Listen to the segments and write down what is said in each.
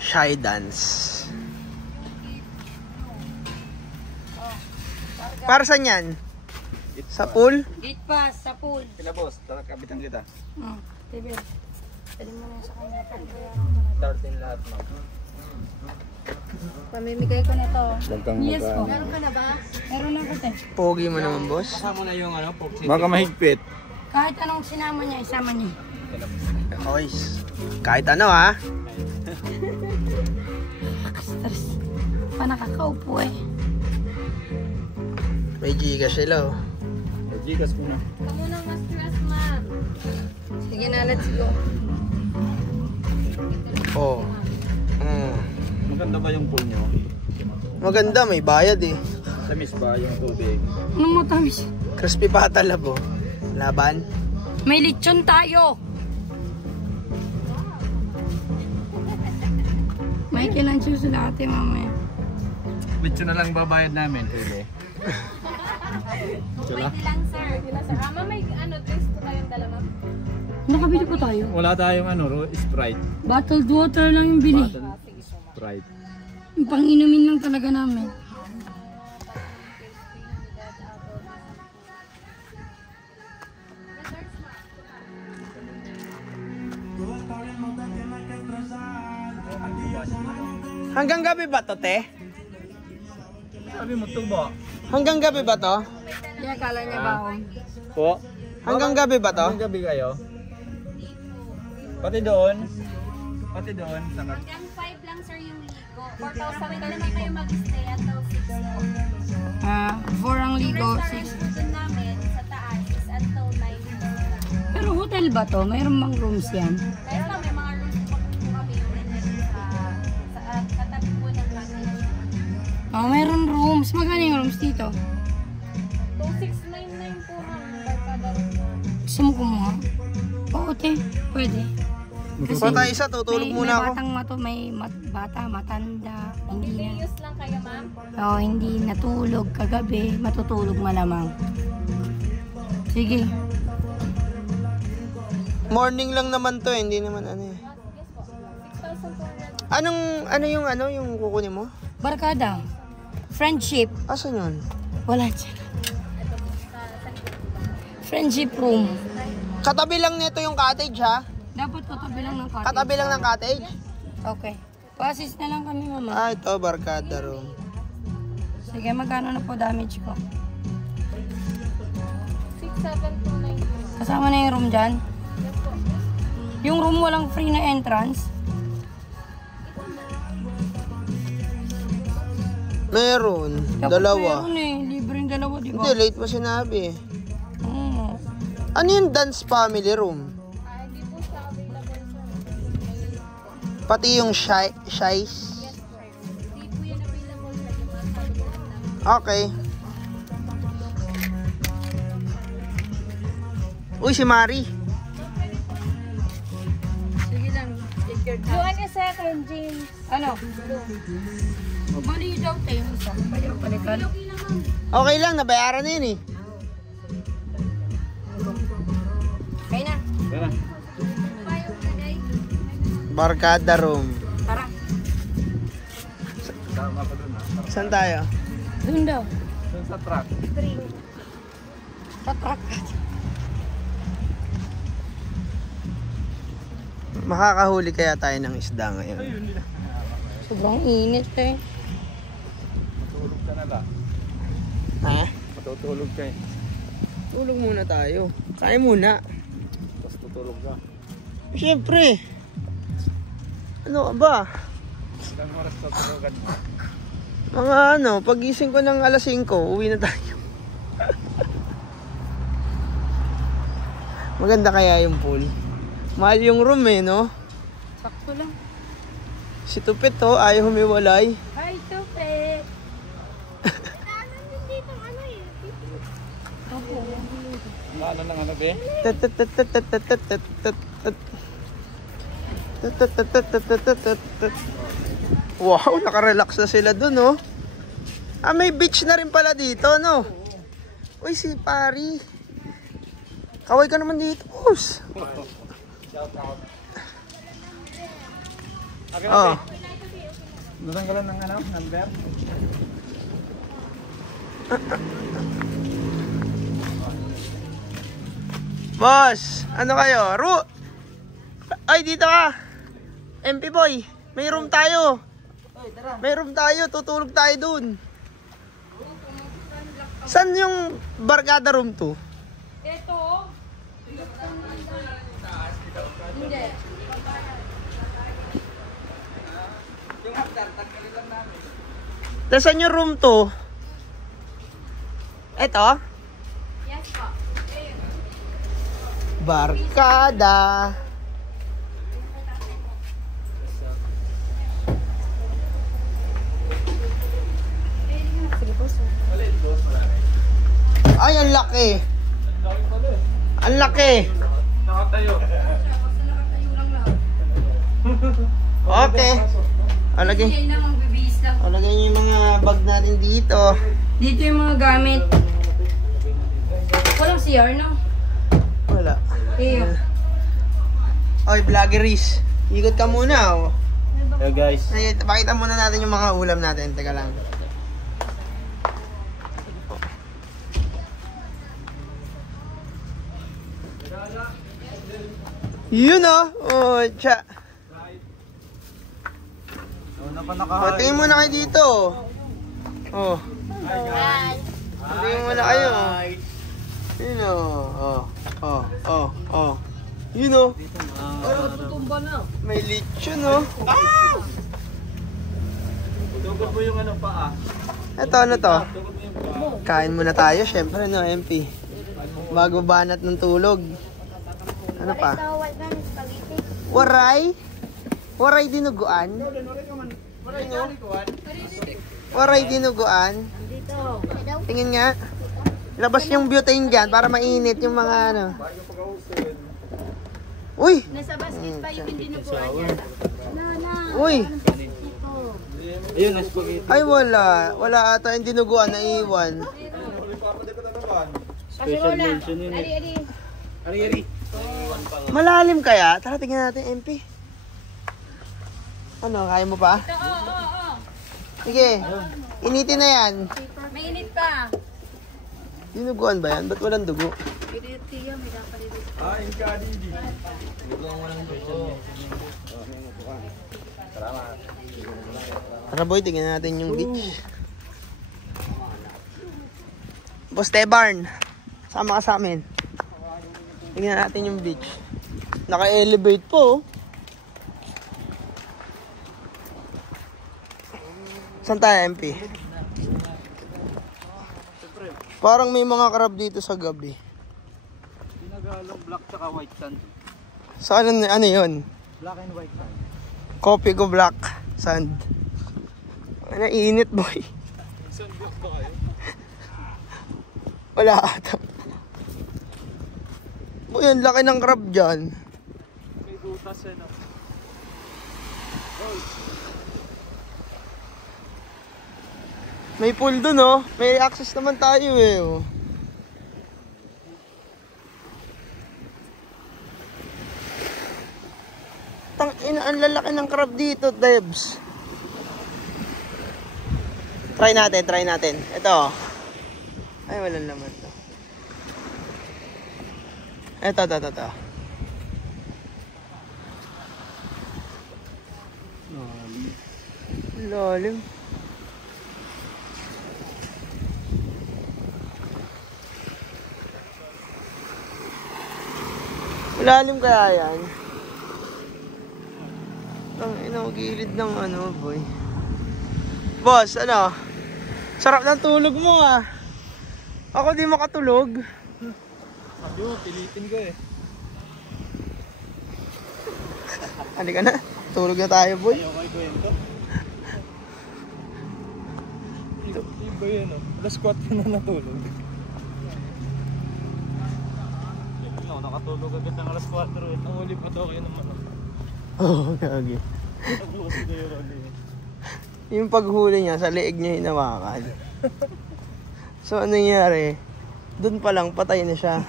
Shy dance. Para saan yan? Sa pool? Gate pass, sa pool. Sila boss, tara kabitan kita. Tibil. Pwede mo na sa kanya Dartin lahat mo. pamimigay ko na to. Yes po. Meron ka na ba? Meron na ko te. Pogi mo naman, boss. Kasama na yung ano, baka mahigpit. Kahit anong sinama niya, isama niya. Okay. Kahit ano, ha? Stress. Pa nakakaupo eh. May Gcash sila, oh. Gcash ko na. Kamu nang ma-stress, ma'am. Sige na, let's go. Oh. Maganda ba yung pool nyo? Maganda, may bayad eh. Tamis ba yung tubig? Anong matamis? Crispy pata labo. Laban. May lechon tayo. May kailan siya sa ate mamaya. Lechon na lang babayad namin, pwede. Pwede lang sir. Ama may ano, drinks po tayong dala ma'am. Nakabili pa tayo. Wala tayong ano, Sprite. Bottled water lang yung bili. Sprite. Yung pang-inumin lang talaga namin. Hanggang gabi ba to, te? Sabi mo ito ba? Hanggang gabi ba to? Kaya kala niya ba ako? Po? Hanggang gabi ba to? Hanggang gabi kayo? Pati doon? Pati doon? Saka? Hanggang 5 lang sir yung ligo. 4,000 pwede naman kayo mag-stay until 6. 4 ang ligo, 6. Doon namin sa taas is until 9. Pero hotel ba to? Mayroon bang rooms yan? Kaya lang may mga rooms po kami sa katabi po ng cottage. Oh, mayroon rooms. Magkano yung rooms dito? 2699 po ma'am. Barkada room na. Gusto mo kumuha? Oo, te. Pwede. Kung tayo isa, tutulog muna ako. May batang bata, matanda. Hindi na. Pilius lang kayo ma'am. Oo, hindi natulog kagabi. Matutulog malamang. Sige. Morning lang naman to, hindi naman ano eh. Yes po. 6,200. Ano yung kukunin mo? Barkada. Friendship. Asan yun? Wala dyan. Friendship room. Katabi lang nito yung cottage, ha? Dapat katabi lang ng cottage. Katabi lang ng cottage? Okay. Pa-assist na lang kami, mama. Ah, ito, barkada room. Sige, magkano na po damage ko? 6,729. Kasama na yung room dyan? Yes po. Yung room walang free na entrance? Meron. Dapat Dalawa. meron eh. Libreng dalawa, di ba? Hindi, late mo sinabi. Oo. Ano yung dance family room? Hindi po siya available sir. Pati yung shies? Yes sir. Hindi po yan available sir. Yung mga sabi ko lang namin. Okay. Uy, si Mari. Sige lang. Take your time. Yung ano second, James? Ano? Bali daw tayo. Isa. Balikan. Okay lang, nabayaran na yun eh. Kaya na. Tara. Barkada room. Tara. Tama pa doon ha. Saan tayo? Doon daw. Doon sa truck. Sa truck. Makakahuli kaya tayo ng isda ngayon. Sobrang init eh. Matulog ka na lang. Ha? Matutulog ka eh. Tulog muna tayo. Kaya muna. Tapos tutulog ka. Siyempre. Ano ka ba? Ilang oras tutulugan mo? Mga ano, pagising ko ng alas 5, uwi na tayo. Maganda kaya yung pool. Mahal yung room eh, no? Sakto lang. Si Tupit to, ayaw humiwalay. Hi, Tupet! Ano nang ano be? Wow, nakarelax na sila dun, no? Ah, may beach na rin pala dito, no? Uy, si Pari. Kaway ka naman dito, boss. Shout out. Okay, Oh. okay. Natanggalan ng ano? Number? Boss, ano kayo? Ay, dito ka. MP boy, may room tayo. May room tayo, tutulog tayo dun. Saan yung barkada room to? Ito. Hindi. Saan yung room to? Ito? Yes po. Barkada. Ay, ang laki. Ang laki. Nakatayo. Okay. Alagay. Alagay niyo yung mga bag natin dito. Dito yung mga gamit. Walang CR, no? Wala. Iyo. Oy, vloggeries. Ikot ka muna, oh. Hey guys. Ay, pakita muna natin yung mga ulam natin. Teka lang. Yun, oh. Oh, tsa. Oh, tingin muna kayo dito. Oh. Tingin muna kayo. Yun, oh. Oh, oh, oh. Yun, oh. May lechon, oh. Tugod mo yung ano pa Ito, ano to? Kain muna tayo, syempre, no, MP. Bago banat ng tulog. Ano pa? Waray? Waray dinuguan? Waray dinuguan? Tingin nga. Labas yung butane dyan para mainit yung mga ano. Uy! Nasa basket pa yung dinuguan niya. Uy! Ayun, spaghetti. Ay wala. Wala ata yung dinuguan na iwan. Special mention yun eh. Ari. Malalim kaya? Tara tingnan natin, MP. Ano, kaya mo pa? Oo. Sige, initin na yan. Mainit pa. Dinuguan ba yan? Ba't walang dugo? Kain ka, Didi. Tara boy, tingnan natin yung beach. Boss Tebarn, sama ka sa amin. Tingnan natin yung beach. Naka-elevate po. Saan tayo, MP? Parang may mga crab dito sa gabi. Pinagalong black tsaka white sand. Saan ano yun? Black and white sand. Coffee ko black sand. Ano, init boy. Sand ba kayo? Wala ata. Boy, ang laki ng crab dyan. May butas eh no. May pool dun, oh. May access naman tayo, eh, oh. Ang lalaki ng crab dito, Debs. Try natin. Ito. Ay, wala naman to. Ito. Lalim. Lalim kaya yan? Ang gilid ng ano, boy. Boss, ano? Sarap ng tulog mo, ah. Ako di makatulog. Sabi mo, pilitin ko eh. Halika na. Tulog na tayo, boy. Ayaw kayo kwento. Iba yun oh. Alas 4 na natulog. Nakatulog agad ng alas 4 eh. Ang huli pa daw kayo naman. Oo, gagi. Nagbukas ko yung huli. Yung paghuli niya, sa leeg niya hinawakan. So, ano nangyari? Doon pa lang, patay na siya.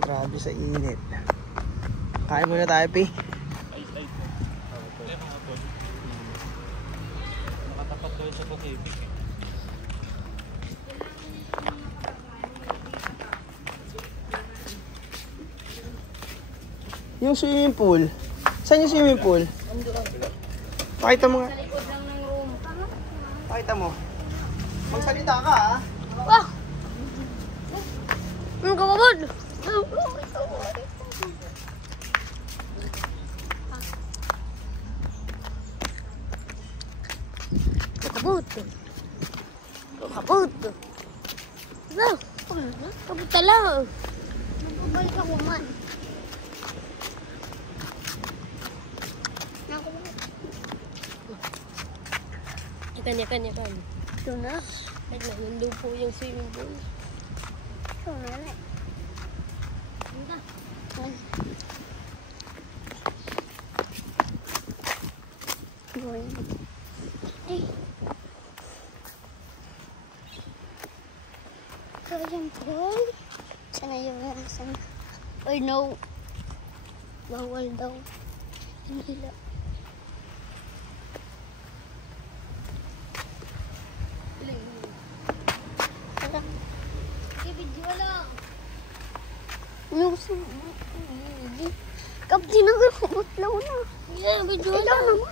Grabe sa init. Kain muna tayo, Pi. Ay. sa Pacific eh. Yung swimming pool. Saan yung swimming pool? Pakita mo nga. Sa likod lang ng room. Pakita mo. Magsalita ka ah. Wah! Ang kababod! Kababod! Kababod! Wah! Kababod lang! Magbabalik ako man. Kanya-kanya. Ito na. Nandun po yung swimming pool. Ito na rin. Ay. Swimming pool. Sana yung sana. Or no. Bawal daw. Hindi lang. Kapti na gulubot na una. Yeah, video lang.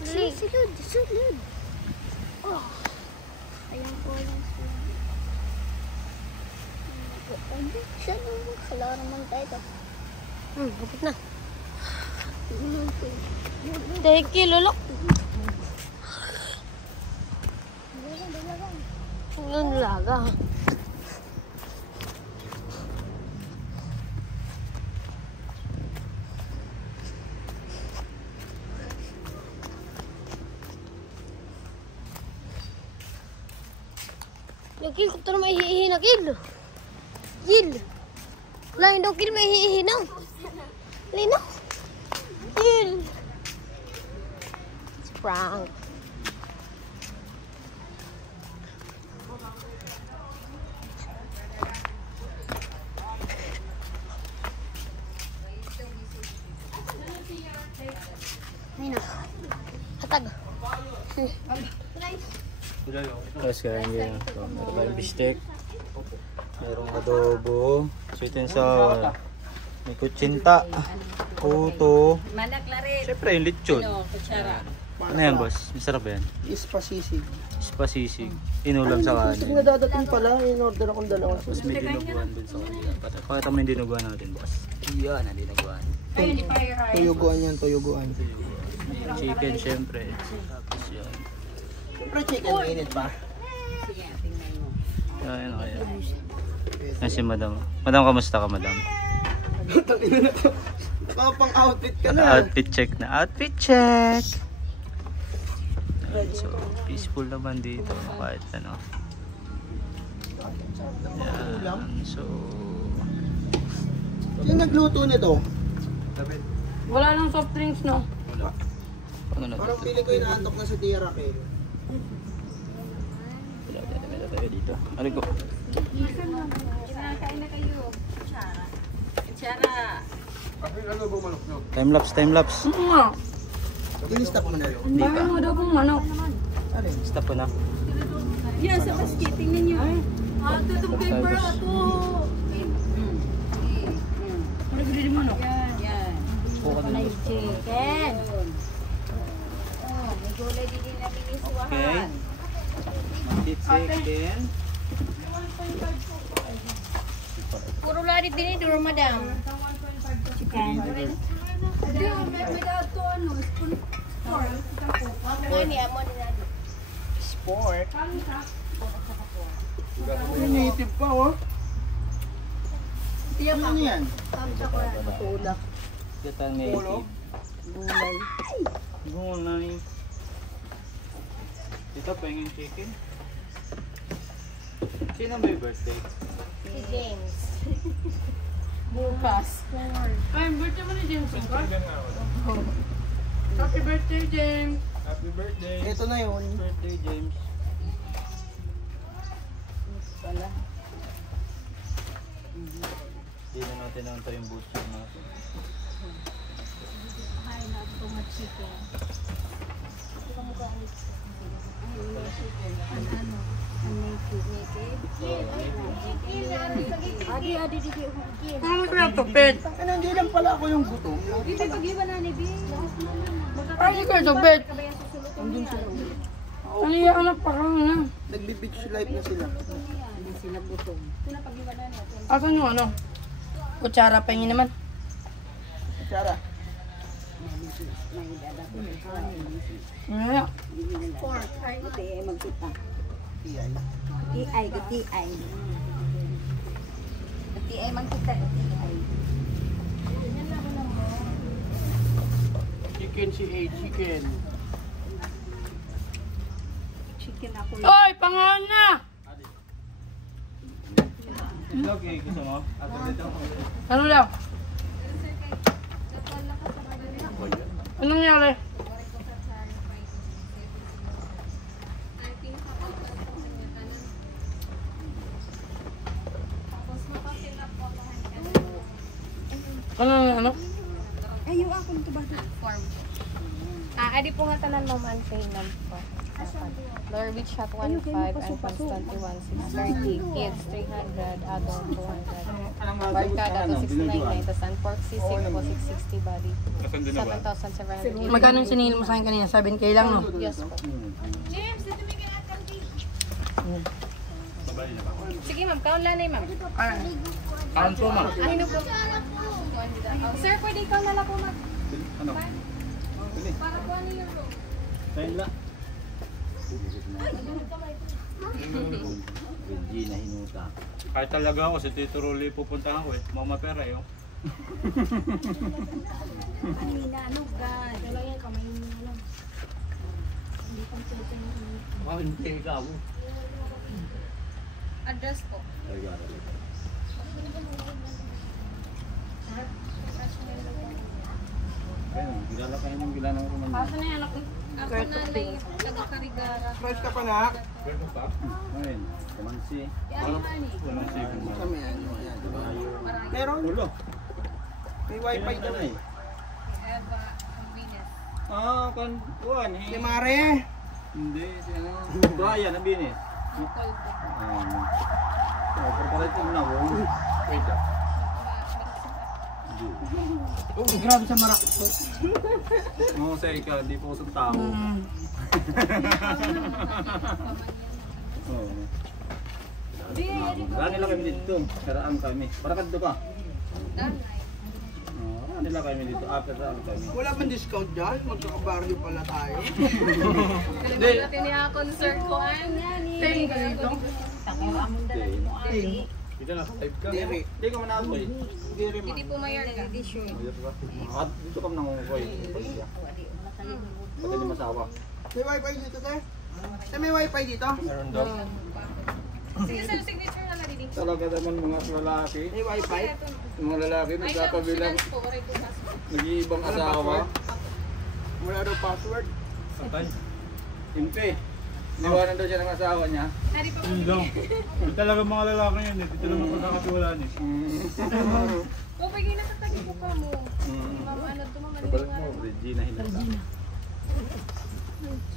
Silid. Oh. Ayun po yung silid. Siya naman. Kailangan naman tayo. Kapit na. Teki, lolo. Ang laga. Kil, kung ito may hihihi na kil. Kil. Wala daw kil may hihihi na. Lino. Kil. It's prank. Ayun na. Hatag. Tapos kain yun. Meron tayong bistek. Merong adobo. Sweet and sour. May kutsinta. Puto. Siyempre yung lechon. Ano yan boss? Masarap yan. Ispasisig. Spasisig. Inulam sa kanin. Busog na dadating pala. In-order akong dalawa. Tapos may dinuguan din sa kanila. Pakita mo yung dinuguan natin boss. Yan ang dinuguan. Tuyuguan yan, tuyuguan. May chicken syempre. Tapos yan. Siyempre chicken, mainit pa. Yan o kaya. Yan si madam. Madam, kamusta ka madam? Tangina na to. Pang outfit ka na. Outfit check na. Outfit check! So, peaceful naman dito. Kahit ano. Yan. So, Sino nagluto nito? Wala nang soft drinks, no? ano na Parang dito? pili ko inaantok na sa Tia Raquel. Wala tayo dito. Ano ko? Kinakain na kayo. Kutsara. Time lapse. Oo nga. Tinistop mo na yun. Hindi pa. Ano daw kung manok? Stop ko na. Yan, sa basket. Tingnan nyo. Ito paper. Ito. Ano bili mo manok? Yan. May chicken. May gulay din na Okay. miniswahan. Beef chicken. Puro lari din ito, madam. Chicken. Ini amo ni Nado. Sport. Native pa oh. Ano yan? Tulak. Gata native. Gulay. Gulay. Ito pa yung chicken. Sino may birthday? Si James. Bukas. Ay, birthday mo ni James. Happy birthday, James. Happy birthday! Ito na yun. Birthday, James. Pala. Hindi na natin ang yung booster natin. Ano kaya tupid? Hindi lang pala ako yung gutom. Ay, ikaw tubig. Ano yung anak pa kang na? Nagbi-beach life na sila. Asan yung ano? Kutsara pa yun naman. Sara. Ano? Chicken si A, chicken. Oy, pangalan na! Okay, gusto mo? Ano lang? Anong nangyari? Ano? Ayaw ako nito ba? Adi po nga tanan mo man payment po. Lower Beach Shop 15 and Constante 1630. Kids 300, adult 200. Barkada to 699, tas ang pork sisig po 660 body. 7,780. Magkano yung siningil mo sa akin kanina? 7K lang, no? Yes po. Sige ma'am, kaon lanay ma'am. Count po, ma'am. Ay no po. Sir, pwede ikaw na lang po ma'am. Ano? Para po ano yung room. Kain Regina Hinuta. Kahit talaga ako, si Tito Rolly pupuntahan ko eh. Mama pera eh. Address po. Gilala kayo ng gilala ng Roman. Asan na yung anak ko? Ako na lang taga-Karigara. Fresh ka pa na? Ayun, kamansi. Kamansi. Kami yan. Meron? Ulo. May wifi daw eh. Eva, convenience. Ah, kuwan. Si Mare. Hindi, si ano. Brian, ang binis. Corporative na po. Wait up. Oh, grabe sa marak. Oo, sa ikaw, hindi po sa tao. Oo. Rani lang kami dito. Karaan kami. Para kadto ka. Rani lang kami dito. After raan kami. Wala bang discount dyan? Magkakabaryo pala tayo. Hindi. Natin niya concert ko. Same ka dito? Dito na, type ka. Diri. Hindi ka manakoy. Diri ma. Hindi pumayar ka. At dito ka nangungukoy. Pati di masawa. May wifi dito, te? Te, may wifi dito? Meron daw. Sige sir, signature na lang din. Talaga naman mga lalaki. May wifi? Mga lalaki nagkakabilang po, oray po sa nag-iibang asawa. Wala daw password. Patay. Impe. Niwanan daw siya ng asawa niya. Hari pa po. Yung talaga mga lalaki yun eh. Dito naman pagkakatiwalaan eh. O, pagiging nakatagi po ka mo. Mama, ano ito mama? Balik mo, Regina Hinata.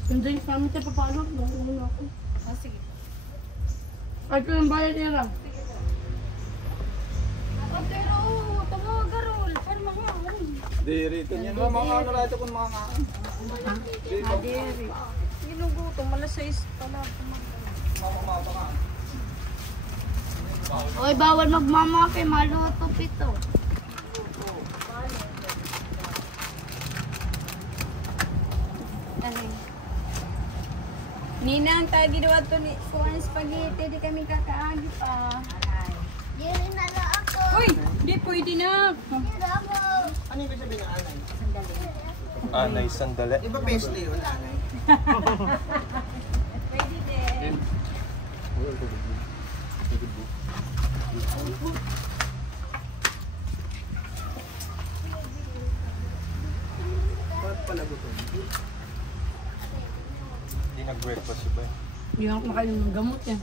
Yung drinks namin siya papalok. Nung ako. Oh, sige. Ay, ko yung bayad niya lang. Pero, tama garol. Pero mga Di rito niyan mga ano rito kung mga ginugutom, malas 6 pala. Oy, bawal magmamake, maluto pito. Ninang, tayo ginawa ito ni Kuhan Spaghetti, di kami kakaagi pa. Diri na lang ako. Uy, di pwede na. Diri ako. Ano yung sabihin ng anay? Anay, sandali. Di ba paisley yun, anay? Pwede din. Bakit pala gutom? Hindi nag-breakfast si Bay. Hindi ako makain ng gamot yan.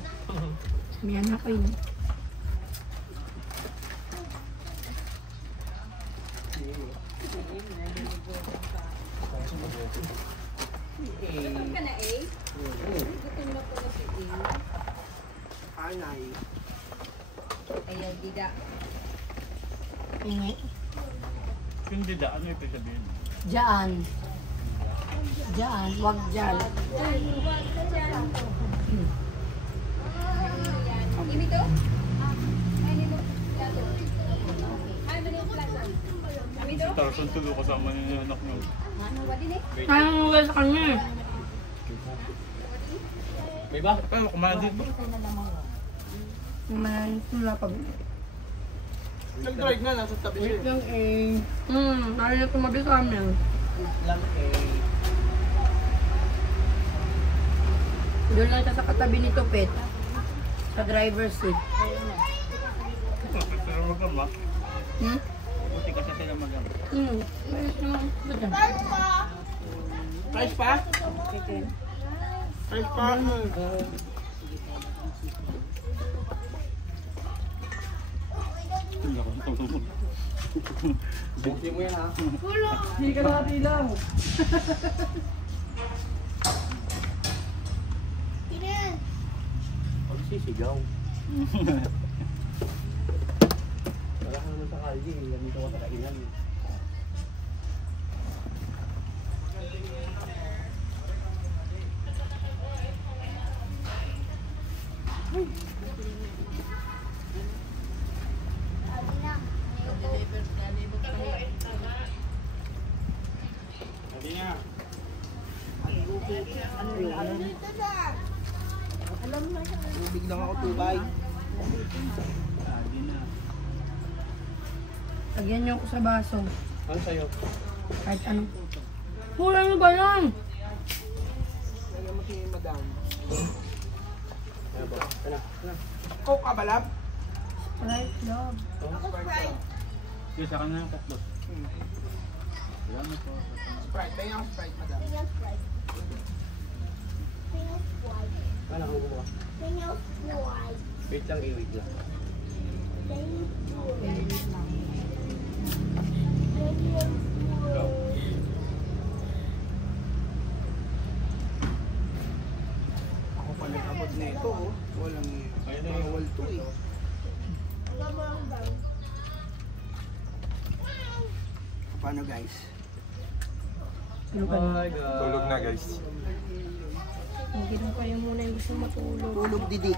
May anak ko yun. Gutom ka na eh? Gutom na po na si A. Anay. Ayan, dida. Ingay. Hindi da, ano yung sabihin? Diyan. Diyan, wag dyan. Imi to? Ay, hindi mo. Ay, mali yung plato. Imi to? Tapos ang tulo kasama niya yung anak niyo. Ano ba din eh? Kaya mo sa kanya. May ba? Pero kumain dito. Man, wala pa. Nag-drive nga, nasa tabi siya. Wait lang eh. Nari na tumabi sa amin. Lang eh. Doon lang siya sa katabi ni Tupet. Sa driver's seat. Pero magama. Hmm? Buti kasi sila magama. Ayos naman. Ba't yan? Price pa? Price pa? Buki mo yan ha? Hindi ka nakatilaw. Pagsisigaw. Wala ka naman sa kalye, lamito ka sa kainan. Hindi nga. Tubig lang ako, tubay. Hindi na. Lagyan niyo ako sa baso. Ano sa'yo? Kahit ano. Kulang na ba yan? Lagyan mo si madam. Ano ba? Ano? Coke ka ba, lab? Right, love. Yes, sa kanya yung tatlo. Salamat po. Sprite. Kaya ako Sprite, madam. Ano kung gumawa? Wait lang, wait lang. Ako pa nag-abot na ito, oh. Walang bawal to eh. Paano guys? Tulog na guys. Hindi doon kayo muna yung gusto matulog. Tulog, Didi.